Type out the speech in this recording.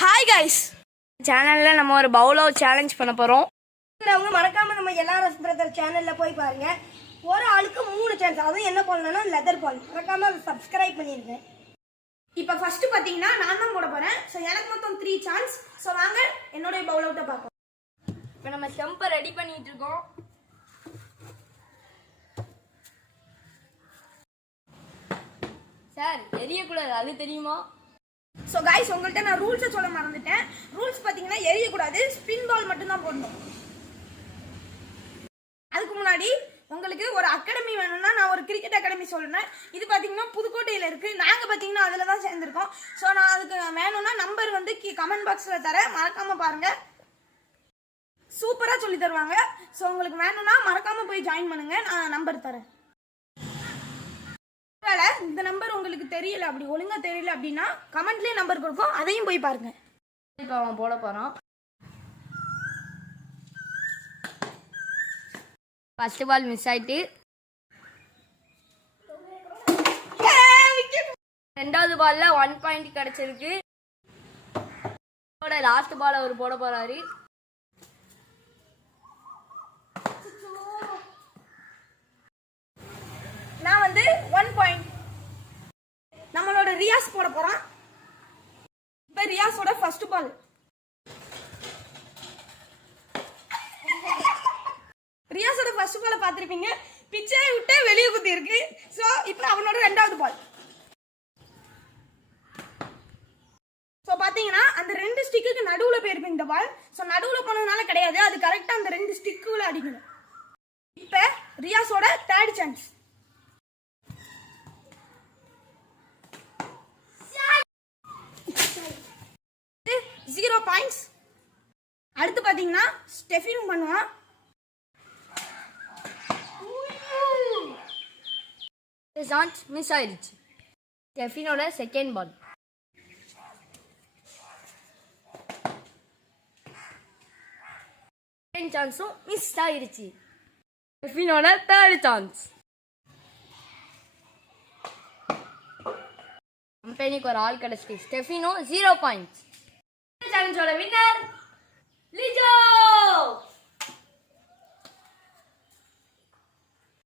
Hi guys, சேனலில் நம்ம ஒரு பவுல் அவுட் சேலஞ்ச் பண்ண போகிறோம். அவங்க மறக்காம நம்ம எல்லாரும் பிரதர் சேனல்ல போய் பாருங்க. ஒரு ஆளுக்கு 3 சான்ஸ். அதுவும் என்ன பண்ணணும்னா லெதர் பால். மறக்காம அதை சப்ஸ்கிரைப் பண்ணிருங்க. இப்போ ஃபர்ஸ்ட் பார்த்தீங்கன்னா நான் தான் போட போகிறேன். ஸோ எனக்கு மொத்தம் 3 சான்ஸ். ஸோ வாங்க என்னுடைய பவுல் அவுட்டை பார்ப்போம். இப்போ நம்ம ஸ்டெம்பை ரெடி பண்ணிட்டு இருக்கோம். சார் எரியக்கூடாது, அது தெரியுமா? ஸோ கைஸ், உங்கள்கிட்ட நான் ரூல்ஸை சொல்ல மறந்துட்டேன். ரூல்ஸ் பார்த்தீங்கன்னா எரியக்கூடாது, ஸ்பின் பால் மட்டும்தான் போடணும். அதுக்கு முன்னாடி உங்களுக்கு ஒரு அகாடமி வேணும்னா நான் ஒரு கிரிக்கெட் அகாடமி சொல்றேன். இது பார்த்தீங்கன்னா புதுக்கோட்டையில் இருக்கு. நாங்கள் பார்த்தீங்கன்னா அதில் தான் சேர்ந்துருக்கோம். ஸோ நான் அதுக்கு வேணும்னா நம்பர் வந்து கமெண்ட் பாக்ஸில் தரேன், மறக்காம பாருங்க. சூப்பராக சொல்லி தருவாங்க. ஸோ உங்களுக்கு வேணும்னா மறக்காம போய் ஜாயின் பண்ணுங்க. நான் நம்பர் தரேன். இந்த நம்பர் உங்களுக்கு தெரியல, அப்படி ஒழுங்கா தெரியல அப்படின்னா கமெண்ட்லயே நம்பர் கொடுக்கும், அதையும் போய் பாருங்க. இப்போ அவன் போட போறான். ஃபர்ஸ்ட் பால் மிஸ் ஆயிட்டு, ரெண்டாவது பால்ல 1 பாயிண்ட் கிடைச்சிருக்கு. லாஸ்ட் பால் அவர் போட போறாரு. நான் வந்து 1 பாயிண்ட் நம்மளோட ரியாஸ் போட போறான். இப்ப ரியாஸோட ஃபர்ஸ்ட் பால். ரியாஸோட ஃபர்ஸ்ட் பாலை பார்த்திருப்பீங்க, பிச்சை விட்டு வெளியே குத்தி இருக்கு. சோ இப்ப அவனோட ரெண்டாவது பால். சோ பாத்தீங்கன்னா அந்த 2 ஸ்டிக்கு நடுவுல போயிருக்கு இந்த பால். சோ நடுவுல போனதுனால கிடையாது, அது கரெக்டா அந்த 2 ஸ்டிக்குல அடிக்கணும். இப்ப ரியாஸோட தேர்ட் சான்ஸ். 0 பாயிண்ட்ஸ். அடுத்து பாத்தீங்கன்னா ஸ்டெஃபின் பண்ணுவான். சான்ஸ் மிஸ் ஆயிடுச்சு. ஸ்டெஃபினோட செகண்ட் பால். செகண்ட் சான்ஸும் மிஸ் ஆயிடுச்சு. ஸ்டெஃபினோட தேர்ட் சான்ஸ். கம்பெனிக்கு ஒரு ஆள் கிடைச்சிட்டு ஸ்டெஃபினோ 0 பாயிண்ட்ஸ். சேலஞ்சோட வின்னர் லிஜோ.